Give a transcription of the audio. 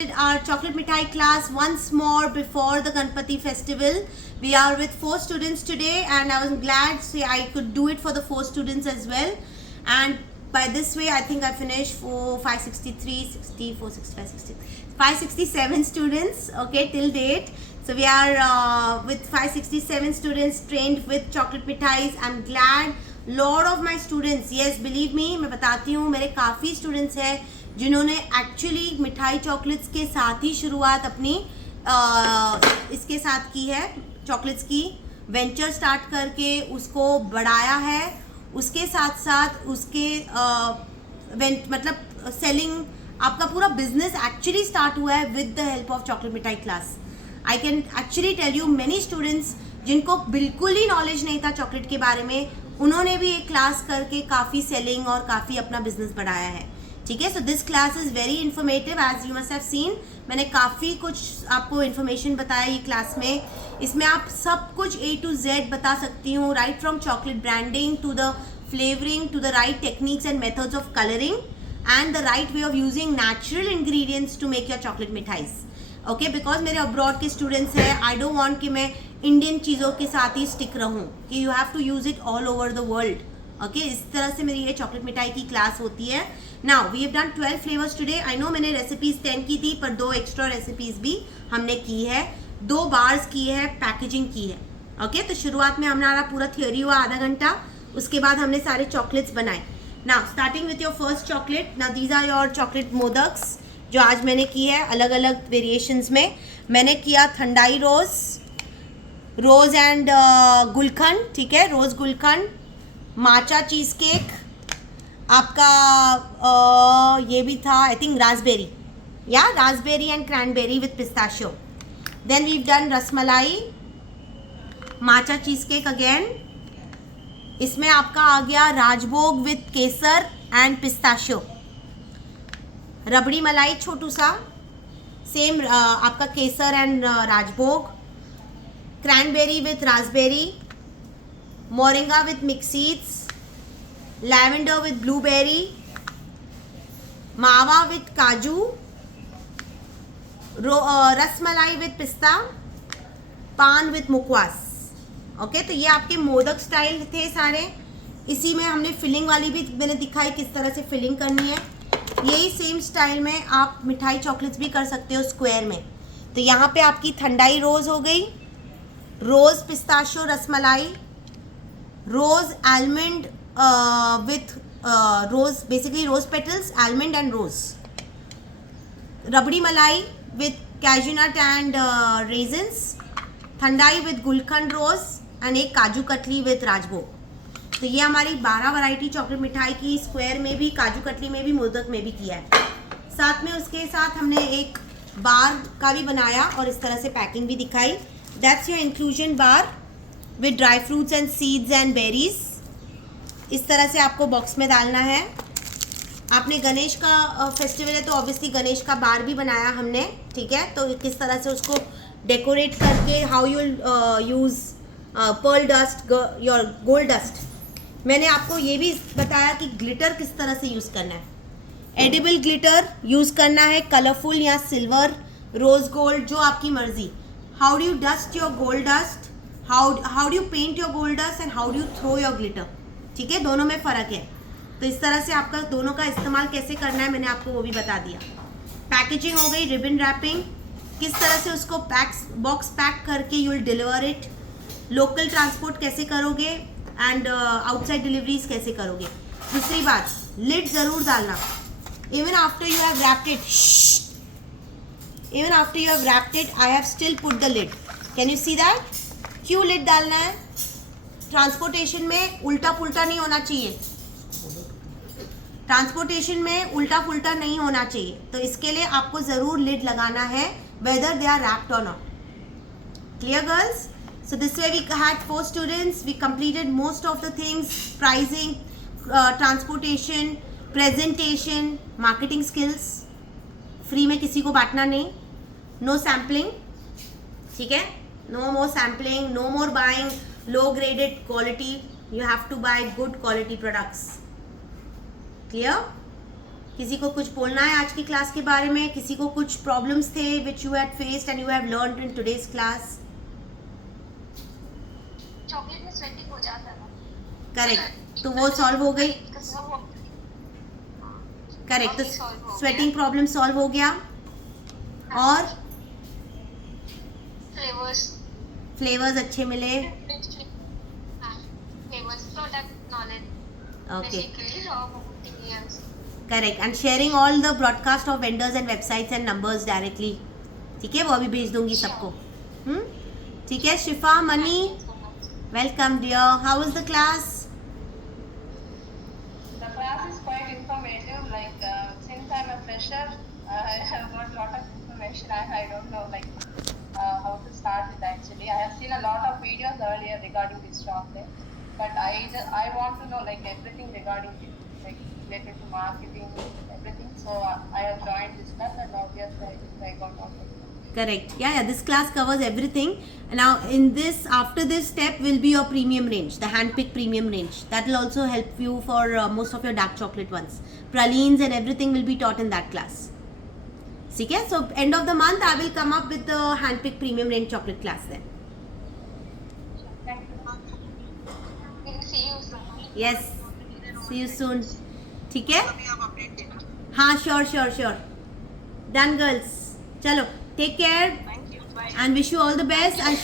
Our chocolate mithai class once more before the Ganpati festival. We are with 4 students today, and I was glad I could do it for the 4 students as well. And by this way, I think I finished for 563, 60, 465, 60, 567 students, okay, till date. So we are with 567 students trained with chocolate mithais. I'm glad lot of my students, yes, believe me, मैं बताती हूँ, मेरे काफ़ी students हैं जिन्होंने actually मिठाई chocolates के साथ ही शुरुआत अपनी इसके साथ की है, चॉकलेट्स की वेंचर स्टार्ट करके उसको बढ़ाया है, उसके साथ साथ उसके मतलब सेलिंग, आपका पूरा बिजनेस एक्चुअली स्टार्ट हुआ है with the help of chocolate मिठाई class. I can actually tell you many students जिनको बिल्कुल ही नॉलेज नहीं था चॉकलेट के बारे में, उन्होंने भी एक क्लास करके काफ़ी सेलिंग और काफ़ी अपना बिजनेस बढ़ाया है. ठीक है, so this class is very informative as you must have seen. मैंने काफ़ी कुछ आपको इन्फॉर्मेशन बताया ये क्लास में. इसमें आप सब कुछ A to Z बता सकती हूँ, right from chocolate branding to the flavouring to the right techniques and methods of colouring and the right way of using natural ingredients to make your chocolate मिठाईज. Okay, because मेरे abroad के students हैं, I don't want कि मैं Indian चीज़ों के साथ ही stick रहूँ, कि you have to use it all over the world. Okay, इस तरह से मेरी ये चॉकलेट मिठाई की क्लास होती है. Now we have done 12 flavours today. I know मैंने रेसिपीज 10 की थी, पर 2 एक्स्ट्रा रेसिपीज भी हमने की है, 2 बार्स की है, पैकेजिंग की है. ओके, तो शुरुआत में हमारा पूरा थियोरी हुआ आधा घंटा, उसके बाद हमने सारे चॉकलेट्स बनाए. Now starting with your first chocolate. Now these are your chocolate modaks जो आज मैंने की है अलग अलग वेरिएशंस में. मैंने किया ठंडाई रोज़ एंड गुलकंद. ठीक है, रोज़ गुलकंद, माचा चीज़ केक, आपका ये भी था आई थिंक रास्पबेरी, या raspberry and cranberry with pistachio. Then we done rasmalai, matcha cheesecake again. इसमें आपका आ गया rajbhog with kesar and pistachio. Rabri malai छोटू सा, सेम आपका kesar and rajbhog. Cranberry with raspberry, moringa with mix seeds, lavender with blueberry, mawa with kaju, rasmalai with पिस्ता, पान विथ मुकवास. ओके, तो ये आपके मोदक स्टाइल थे सारे. इसी में हमने फिलिंग वाली भी मैंने दिखाई किस तरह से फिलिंग करनी है. यही सेम स्टाइल में आप मिठाई चॉकलेट्स भी कर सकते हो स्क्वायर में. तो यहाँ पे आपकी ठंडाई रोज़ हो गई, rose pistachio rasmalai, rose almond with rose, basically rose petals, almond and rose. Rabdi malai with cashew nut and raisins. Thandai with gulkand rose and एक काजू कतली with राजभोग. तो ये हमारी 12 वैरायटी चॉकलेट मिठाई की स्क्वायर में भी, काजू कतली में भी, मोदक में भी किया है. साथ में उसके साथ हमने एक बार का भी बनाया और इस तरह से पैकिंग भी दिखाई. That's your inclusion bar with dry fruits and seeds and berries. इस तरह से आपको बॉक्स में डालना है. आपने गणेश का फेस्टिवल है तो ऑब्वियसली गणेश का बार भी बनाया हमने. ठीक है, तो किस तरह से उसको डेकोरेट करके, how you use pearl dust, your gold dust. मैंने आपको ये भी बताया कि ग्लिटर किस तरह से यूज़ करना है. एडिबल ग्लिटर यूज़ करना है, कलरफुल या सिल्वर, रोज़ गोल्ड, जो आपकी मर्जी. How do you dust your gold dust, how do you paint your gold dust and how do you throw your glitter. ठीक है, दोनों में फ़र्क है. तो इस तरह से आपका दोनों का इस्तेमाल कैसे करना है मैंने आपको वो भी बता दिया. पैकेजिंग हो गई, रिबन रैपिंग, किस तरह से उसको बॉक्स पैक करके you will deliver it. Local transport कैसे करोगे एंड आउटसाइड डिलीवरीज कैसे करोगे. दूसरी बात, लिड ज़रूर डालना. Even after you have wrapped it, even after you have wrapped it, I have still put the lid. Can you see that? क्यों lid डालना है? ट्रांसपोर्टेशन में उल्टा पुल्टा नहीं होना चाहिए. ट्रांसपोर्टेशन में उल्टा पुल्टा नहीं होना चाहिए, तो इसके लिए आपको ज़रूर लिड लगाना है, वेदर दे आर रैप्ड और not. Clear girls? So this way we had 4 students. We completed most of the things, pricing, transportation, presentation, marketing skills. Free में किसी को बांटना नहीं, नो सैम्पलिंग. ठीक है, no more sampling, no more buying low graded quality. You have to buy good quality products. Clear? किसी को कुछ बोलना है आज की क्लास के बारे में? किसी को कुछ प्रॉब्लम्स थे which you had faced and you have learned in today's class? Chocolate में स्वेटिंग हो जाता था। करेक्ट, तो वो सॉल्व हो गई। करेक्ट, तो स्वेटिंग प्रॉब्लम सॉल्व हो गया। और फ्लेवर्स अच्छे मिले। Okay, correct, and sharing all the broadcast of vendors and websites and numbers directly. ठीक है, वो अभी भेज दूंगी सबको। ठीक है Shifa, Mani, welcome dear. How is the class? The class is quite informative. Like since I'm a fresher, I have got lot of information. I don't know how to start it actually. I have seen a lot of videos earlier regarding this chocolate, but I want to know like everything regarding it, like related to marketing, everything. So I have joined this class and obviously I got all of it. Correct. Yeah, this class covers everything. Now in this, after this step will be your premium range, the handpicked premium range. That will also help you for most of your dark chocolate ones. Pralines and everything will be taught in that class. Okay, so end of the month I will come up with the handpicked premium range chocolate class then. Thank you. We'll see you soon. Yes, see you soon. ठीक है? हाँ, sure. Done girls. चलो, take care Thank you. Bye. and wish you all the best and